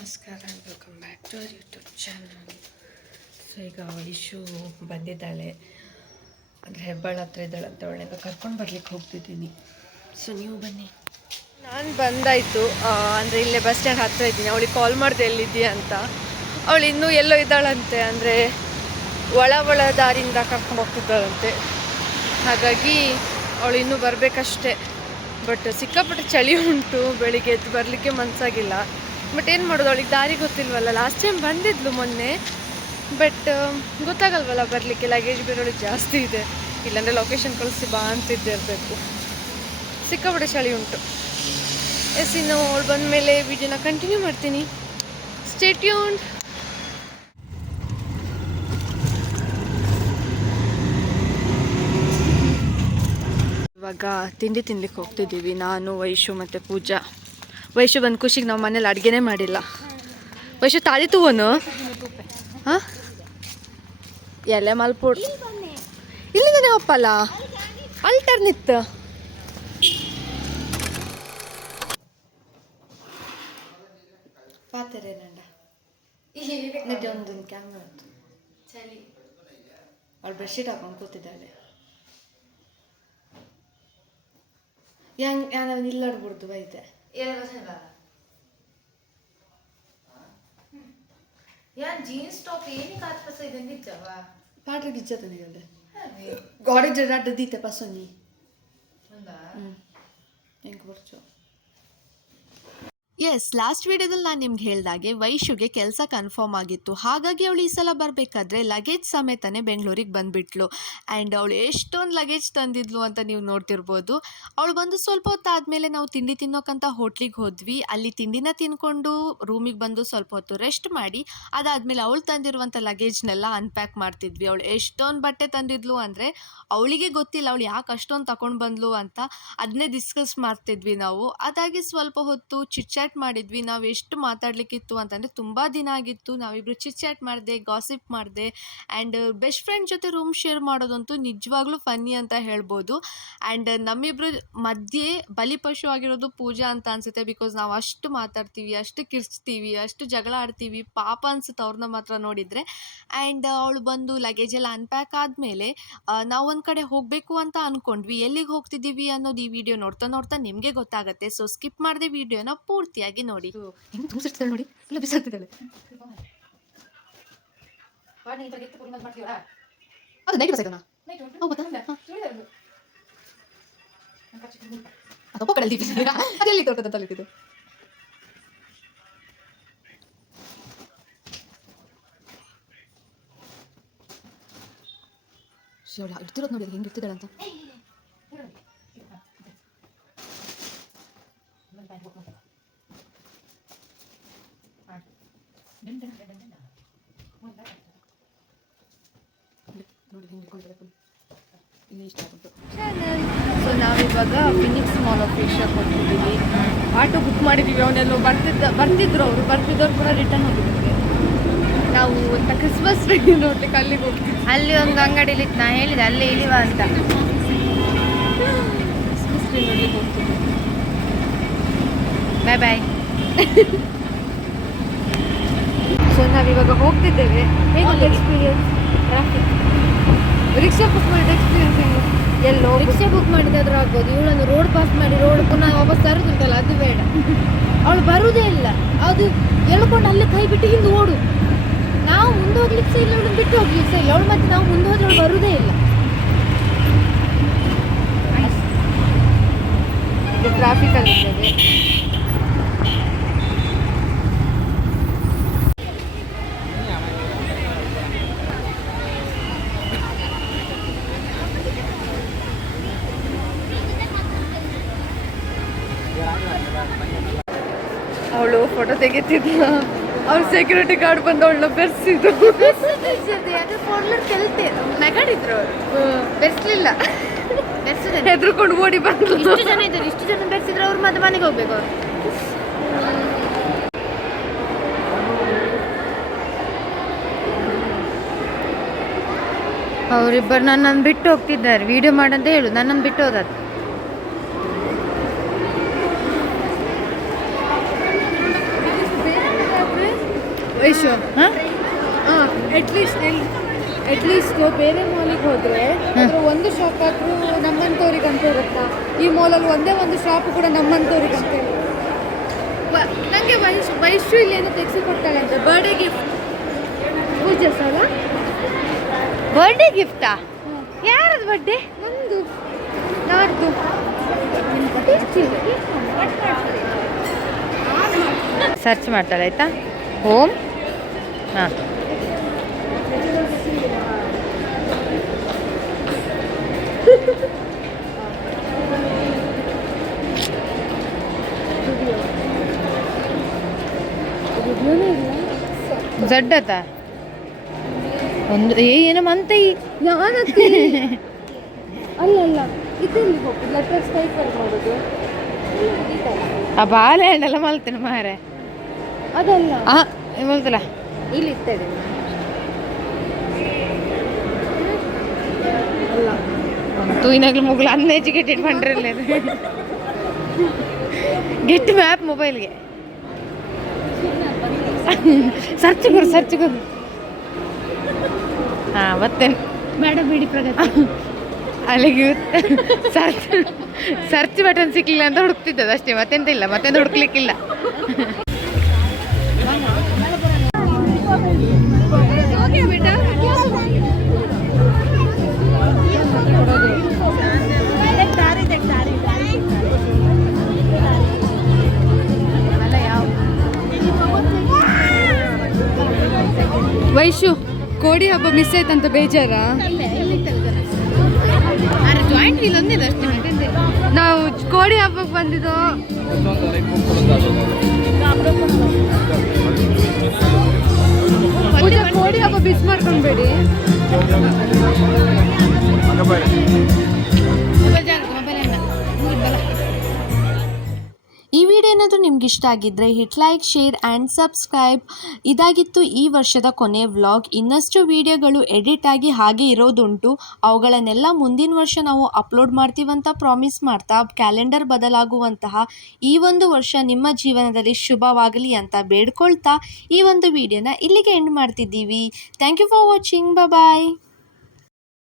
ನಮಸ್ಕಾರ welcome back to our YouTube channel so ಈಗ ಇಶು ಬಂದಿದ್ದಾಳೆ. ಅಂದರೆ ಹೆಬ್ಬಾಳ ಹತ್ರ ಇದ್ದಾಳೆ ಅಂತ ಅವಳನ್ನ ಕರ್ಕೊಂಡು ಬರ್ಲಿಕ್ಕೆ ಹೋಗ್ತಿದ್ದೀನಿ. ಸೊ ನೀವು ಬನ್ನಿ. ನಾನು ಬಂದಾಯಿತು. ಅಂದರೆ ಇಲ್ಲೇ ಬಸ್ ಸ್ಟ್ಯಾಂಡ್ ಹತ್ತಿರ ಇದ್ದೀನಿ. ಅವಳಿಗೆ ಕಾಲ್ ಮಾಡಿದೆ ಎಲ್ಲಿದ್ದೀಯ ಅಂತ. ಅವಳು ಇನ್ನೂ ಎಲ್ಲೋ ಇದ್ದಾಳಂತೆ. ಅಂದರೆ ಒಳ ಒಳ ದಾರಿಯಿಂದ ಕರ್ಕೊಂಡು ಹೋಗ್ತಿದ್ದಾಳಂತೆ. ಹಾಗಾಗಿ ಅವಳು ಇನ್ನೂ ಬರಬೇಕಷ್ಟೇ. ಬಟ್ ಸಿಕ್ಕಾಪಟ್ಟೆ ಚಳಿ ಉಂಟು. ಬೆಳಿಗ್ಗೆ ಎದ್ದು ಬರಲಿಕ್ಕೆ ಮನಸ್ಸಾಗಿಲ್ಲ ಬಟ್ ಏನು ಮಾಡೋದು ಅವಳಿಗೆ ದಾರಿ ಗೊತ್ತಿಲ್ವಲ್ಲ? ಲಾಸ್ಟ್ ಟೈಮ್ ಬಂದಿದ್ಲು ಮೊನ್ನೆ. ಬಟ್ ಗೊತ್ತಾಗಲ್ವಲ್ಲ ಬರಲಿಕ್ಕೆ? ಲಗೇಜ್ ಬೇರೆ ಜಾಸ್ತಿ ಇದೆ. ಇಲ್ಲಾಂದರೆ ಲೊಕೇಶನ್ ಕಳಿಸಿ ಬಾ ಅಂತಿದ್ದಿರಬೇಕು ಸಿಕ್ಕಾಪಟ್ಟೆ ಚಳಿ ಉಂಟು. ಎಸ್, ಇನ್ನು ಅವಳು ಬಂದ ಮೇಲೆ ವಿಡಿಯೋನ ಕಂಟಿನ್ಯೂ ಮಾಡ್ತೀನಿ. ಸ್ಟೇಟ್ಯೂನ್ ಇವಾಗ ತಿಂಡಿ ತಿನ್ಲಿಕ್ಕೆ ಹೋಗ್ತಿದ್ದೀವಿ. ನಾನು, ವೈಶು ಮತ್ತು ಪೂಜಾ. ವೈಶು ಬಂದು ಖುಷಿಗೆ ನಾವು ಮನೇಲಿ ಅಡುಗೆನೇ ಮಾಡಿಲ್ಲ. ವೈಶು ತಾಳಿ ತೂವನು? ಹಾಂ? ಎಲೆ ಮಲ್ಪೋಡ್ ಇಲ್ಲಿ ಒಪ್ಪಲ್ಲ ಅಲ್ಟರ್ ನಿತ್ತು ಪಾತೆರೇನಂಡ ನಿದ್ದೆ ಒಂದು ಕ್ಯಾಮ್ರಾ ಇತ್ತು ಚಳಿ. ಅವಳು ಬೆಡ್ಶೀಟ್ ಹಾಕೊಂಡು ಕೂತಿದ್ದಾಳೆ. ಹೆಂಗ್ ನಾನು ಇಲ್ಲಾಡ್ಬಿಡ್ದು ಬೈತೆ এর কোথায় বাবা यार जीन्स टॉप ये नहीं काट पर सही दिन जावा पाट की जत नहीं गले गॉड जरा दीते पसंद नहीं बंदा हम्म एक बार चो ಎಸ್ ಲಾಸ್ಟ್ ವಿಡಿಯೋದಲ್ಲಿ ನಾನು ನಿಮ್ಗೆ ಹೇಳ್ದಾಗೆ ವೈಶುಗೆ ಕೆಲಸ ಕನ್ಫರ್ಮ್ ಆಗಿತ್ತು. ಹಾಗಾಗಿ ಅವಳು ಈ ಸಲ ಬರಬೇಕಾದ್ರೆ ಲಗೇಜ್ ಸಮೇತನೇ ಬೆಂಗಳೂರಿಗೆ ಬಂದುಬಿಟ್ಲು. ಆ್ಯಂಡ್ ಅವಳು ಎಷ್ಟೊಂದು ಲಗೇಜ್ ತಂದಿದ್ಲು ಅಂತ ನೀವು ನೋಡ್ತಿರ್ಬೋದು. ಅವಳು ಬಂದು ಸ್ವಲ್ಪ ಹೊತ್ತಾದಮೇಲೆ ನಾವು ತಿಂಡಿ ತಿನ್ನೋಕ್ಕಂತ ಹೋಟ್ಲಿಗೆ ಹೋದ್ವಿ. ಅಲ್ಲಿ ತಿಂಡಿನ ತಿನ್ಕೊಂಡು ರೂಮಿಗೆ ಬಂದು ಸ್ವಲ್ಪ ಹೊತ್ತು ರೆಸ್ಟ್ ಮಾಡಿ, ಅದಾದಮೇಲೆ ಅವಳು ತಂದಿರುವಂಥ ಲಗೇಜ್ನೆಲ್ಲ ಅನ್ಪ್ಯಾಕ್ ಮಾಡ್ತಿದ್ವಿ. ಅವಳು ಎಷ್ಟೊಂದು ಬಟ್ಟೆ ತಂದಿದ್ಲು ಅಂದರೆ ಅವಳಿಗೆ ಗೊತ್ತಿಲ್ಲ, ಅವಳು ಯಾಕೆ ಅಷ್ಟೊಂದು ತಗೊಂಡು ಬಂದ್ಲು ಅಂತ. ಅದನ್ನೇ ಡಿಸ್ಕಸ್ ಮಾಡ್ತಿದ್ವಿ ನಾವು. ಅದಾಗಿ ಸ್ವಲ್ಪ ಹೊತ್ತು ಚಿಟ್ಚಾಟ್ ಮಾಡಿದ್ವಿ, ನಾವು ಎಷ್ಟು ಮಾತಾಡ್ಲಿಕ್ಕಿತ್ತು ಅಂತಂದರೆ ತುಂಬ ದಿನ ಆಗಿತ್ತು. ನಾವಿಬ್ರು ಚಿಟ್ಚಾಟ್ ಮಾಡಿದೆ ಗಾಸಿಪ್ ಮಾಡಿದೆ ಆ್ಯಂಡ್ ಬೆಸ್ಟ್ ಫ್ರೆಂಡ್ ಜೊತೆ ರೂಮ್ ಶೇರ್ ಮಾಡೋದಂತೂ ನಿಜವಾಗ್ಲೂ ಫನ್ನಿ ಅಂತ ಹೇಳ್ಬೋದು. ಆ್ಯಂಡ್ ನಮ್ಮಿಬ್ರು ಮಧ್ಯೆ ಬಲಿಪಶು ಆಗಿರೋದು ಪೂಜಾ ಅಂತ ಅನ್ಸುತ್ತೆ ಬಿಕಾಸ್ ನಾವು ಅಷ್ಟು ಮಾತಾಡ್ತೀವಿ, ಅಷ್ಟು ಕಿರ್ಚ್ತೀವಿ, ಅಷ್ಟು ಜಗಳ ಆಡ್ತೀವಿ, ಪಾಪ ಅನ್ಸುತ್ತೆ ಅವ್ರನ್ನ ಮಾತ್ರ ನೋಡಿದರೆ. ಆ್ಯಂಡ್ ಅವಳು ಬಂದು ಲಗೇಜ್ ಎಲ್ಲ ಅನ್ಪ್ಯಾಕ್ ಆದಮೇಲೆ ನಾವು ಒಂದು ಕಡೆ ಹೋಗಬೇಕು ಅಂತ ಅಂದ್ಕೊಂಡ್ವಿ ಎಲ್ಲಿಗೆ ಹೋಗ್ತಿದ್ದೀವಿ ಅನ್ನೋದು ಈ ವಿಡಿಯೋ ನೋಡ್ತಾ ನೋಡ್ತಾ ನಿಮಗೆ ಗೊತ್ತಾಗುತ್ತೆ. ಸೊ ಸ್ಕಿಪ್ ಮಾಡಿದೆ ವಿಡಿಯೋನ ಪೂರ್ತಿಯಾಗಿ ನೋಡಿ. ಹೆಂಗೆ ತುಂಬಿಸಿರ್ತಾಳೆ ನೋಡಿ. ಎಲ್ಲ ಬಿಸಾಕ್ತಿದ್ದಾಳೆ. ಅದು ನೈಟ್ ಬಸ್ ಆಯ್ತಾನ ದೀಪ ಅದೆಲ್ಲಿ ತೋಟದ ನೋಡಿ ಹೆಂಗೆ ಇರ್ತಿದ್ದಾಳೆ ಅಂತ. ನೋಡಿ ಇಲ್ಲಿ ಇಷ್ಟ ಸೊ ನಾವಿವಾಗ ಫಿನಿಕ್ಸ್ ಮಾಲ್ ಆಫ್ ಏಷ್ಯಾಗೆ ಹೋಗ್ತಿದ್ದೀವಿ ಆಟೋ ಬುಕ್ ಮಾಡಿದ್ದೀವಿ. ಅವನೆಲ್ಲ ಬರ್ತಿದ್ದ ಬರ್ತಿದ್ರು ಅವರು. ಬರ್ತಿದ್ದವ್ರು ಕೂಡ ರಿಟರ್ನ್ ಹೋಗಿದ್ವಿ ನಾವು ಅಂತ ಕ್ರಿಸ್ಮಸ್ ಟ್ರೀ ನೋಡ್ಲಿಕ್ಕೆ ಅಲ್ಲಿಗೆ ಹೋಗ್ತೀವಿ. ಅಲ್ಲಿ ಒಂದು ಅಂಗಡಿಲಿ ನಾ ಹೇಳಿದೆ ಅಲ್ಲಿ ಇಳಿವ ಅಂತ. ಕ್ರಿಸ್ಮಸ್ ಟ್ರೀ ನೋಡ್ಲಿಕ್ಕೆ ಹೋಗ್ತೀವಿ. ಬಾಯ್ ಬಾಯ್ ಸೊ ನಾವಿವಾಗ ಹೋಗ್ತಿದ್ದೇವೆ. ಹೇಗೆ ಎಕ್ಸ್ಪೀರಿಯನ್ಸ್ ಟ್ರಾಫಿಕ್ ರಿಕ್ಷಾ ಬುಕ್ ಮಾಡಿದ ಎಕ್ಸ್ಪೀರಿಯನ್ಸ್ ಹೆಂಗೆ? ಎಲ್ಲೋ ರಿಕ್ಷಾ ಬುಕ್ ಮಾಡಿದಾದ್ರೂ ಆಗ್ಬೋದು. ಇವಳನ್ನು ರೋಡ್ ಪಾಸ್ ಮಾಡಿ ರೋಡ್ ಪುನಃ ವಾಪಸ್ ತರುದುಂಟಲ್ಲ ಅದು ಬೇಡ. ಅವಳು ಬರುವುದೇ ಇಲ್ಲ. ಅದು ಎಳ್ಕೊಂಡು ಅಲ್ಲೇ ಕೈ ಬಿಟ್ಟು ಹಿಂದೆ ಓಡು. ನಾವು ಮುಂದೆ ಹೋಗ್ಲಿಕ್ಕೆ ಸಹ ಇಲ್ಲ ಅವಳನ್ನು ಬಿಟ್ಟು ಹೋಗ್ಲಿಕ್ಕೆ ಸಹ ಇಲ್ಲ. ಅವಳು ಮತ್ತೆ ನಾವು ಮುಂದೆ ಹೋದ್ರೆ ಅವಳು ಬರುವುದೇ ಇಲ್ಲ. ಟ್ರಾಫಿಕ್ ಟ್ರಾಫಿಕಲ್ಲಿ ತೆಗಿತಿದ್ಲ ಅವ್ರ ಸೆಕ್ಯೂರಿಟಿ ಗಾರ್ಡ್ ಬಂದು ಅವಳನ್ನ ಬೆರೆಸಿದ್ರು. ಕೆಲ್ತೆ. ನಗಾಡಿದ್ರು ಬೆರ್ಸ್ಲಿಲ್ಲ. ಬೆರ್ಸಿದ್ರೆ ಹೆದ್ರುಕೊಂಡು ಓಡಿ ಬಂದ್ರು ಇಷ್ಟು ಜನ ಇದ್ದಾರೆ ಇಷ್ಟು ಜನ ಬೆರೆಸಿದ್ರೆ ಅವ್ರು ಮತ್ತೆ ಮನೆಗೆ ಹೋಗ್ಬೇಕು ಅವ್ರು. ಅವರಿಬ್ಬರು ನನ್ನನ್ನು ಬಿಟ್ಟು ಹೋಗ್ತಿದ್ದಾರೆ. ವಿಡಿಯೋ ಮಾಡಂತ ಹೇಳು ನನ್ನನ್ನು ಬಿಟ್ಟು ಹೋದದ್ದು ಬೇರೆ ವೈಶು ಹಾಂ ಹಾಂ ಅಟ್ಲೀಸ್ಟ್ ಅಟ್ಲೀಸ್ಟ್ ಬೇರೆ ಮಾಲಿಗೆ ಹೋದ್ರೆ ಒಂದು ಶಾಪ್ ಆದ್ರೂ ನಮ್ಮಂತವ್ರಿಗೆ ಅಂತ ಇರುತ್ತಾ? ಈ ಮಾಲಲ್ಲಿ ಒಂದೇ ಒಂದು ಶಾಪ್ ಕೂಡ ನಮ್ಮಂತವ್ರಿಗೆ ಅಂತ ನನಗೆ ವೈಶ್ ವೈಶು ಇಲ್ಲಿ ಏನೋ ತೆಗೆಸಿಕೊಡ್ತಾಳೆ ಅಂತ ಬರ್ಡೇ ಗಿಫ್ಟ್ ಪೂಜೆ ಸಲ? ಬರ್ಡೇ ಗಿಫ್ಟಾ ಯಾರದು ಬರ್ಡೇ ನಂದು. ನಾಡ್ದು. ಸರ್ಚ್ ಮಾಡ್ತಾಳೆ ಆಯ್ತಾ? ಹೋಮ್ ಹಾಂ. ಜಡ್ ಆತ ಒಂದು ಏನು ಮಂತ ಯಾನಕ್ಕೆ ಅಲ್ಲ ಅಲ್ಲ. ಇದೆಲ್ಲಿ ಹೋಗಿ? ಲೆಟರ್ಸ್ ಟೈಪಲ್ಲಿ ಮಾಡೋದು ಆ ಮಲ್ತೇನೆ ಮಾರೆ ಅದಲ್ಲ. ಆ ಮಲ್ತಲ್ಲ? ಇಲ್ಲಿ ಇರ್ತದೆ ಅಲ್ಲ ತೂಯಿನಾಗ್ಲೂ ಮುಗ್ಲು ಅನ್ಎಜುಕೇಟೆಡ್ ಮಾಡ್ರಲ್ಲ ಗೆಟ್ ಮ್ಯಾಪ್ ಮೊಬೈಲ್ಗೆ. ಸರ್ಚ್ ಗುರು ಸರ್ಚ್ ಗುರು ಹಾ ಮತ್ತೆ? ಬೇಡ ಬಿಡಿ ಪ್ರಗತಿ. ಅಲ್ಲಿಗೆ ಸರ್ಚ್ ಸರ್ಚ್ ಬಟನ್ ಸಿಕ್ಲಿಲ್ಲ ಅಂತ ಹುಡುಕ್ತಿದ್ದದು ಅಷ್ಟೇ ಮತ್ತೆಂತ ಇಲ್ಲ ಮತ್ತೆಂತ ಹುಡುಕ್ಲಿಕ್ಕಿಲ್ಲ. ವೈಶು ಕೋಡಿ ಹಬ್ಬ ಮಿಸ್ ಆಯ್ತಂತ ಬೇಜಾರ? ಜಾಯಿಂಟ್ ಇಲ್ಲ ಅಷ್ಟೇ. ನಾವು ಕೋಡಿ ಹಬ್ಬಕ್ಕೆ ಬಂದಿದ್ದು ಪೂಜಾ ಕೋಡಿ ಹಬ್ಬ ಮಿಸ್ ಮಾಡ್ಕೊಂಡ್ಬೇಡಿ ಇಷ್ಟ ಆಗಿದ್ದರೆ hit like share and subscribe ಇದಾಗಿತ್ತು ಈ ವರ್ಷದ ಕೊನೆ ವ್ಲಾಗ್ ಇನ್ನಷ್ಟು ವಿಡಿಯೋಗಳು ಎಡಿಟ್ ಆಗಿ ಹಾಗೆ ಇರೋದುಂಟು. ಅವುಗಳನ್ನೆಲ್ಲ ಮುಂದಿನ ವರ್ಷ ನಾವು ಅಪ್ಲೋಡ್ ಮಾಡ್ತೀವಂತ ಪ್ರಾಮಿಸ್ ಮಾಡ್ತಾ ಕ್ಯಾಲೆಂಡರ್ ಬದಲಾಗುವಂತಹ ಈ ಒಂದು ವರ್ಷ ನಿಮ್ಮ ಜೀವನದಲ್ಲಿ ಶುಭವಾಗಲಿ ಅಂತ ಬೇಡ್ಕೊಳ್ತಾ ಈ ಒಂದು ವಿಡಿಯೋನ ಇಲ್ಲಿಗೆ ಎಂಡ್ ಮಾಡ್ತಿದ್ದೀವಿ. Thank you for watching bye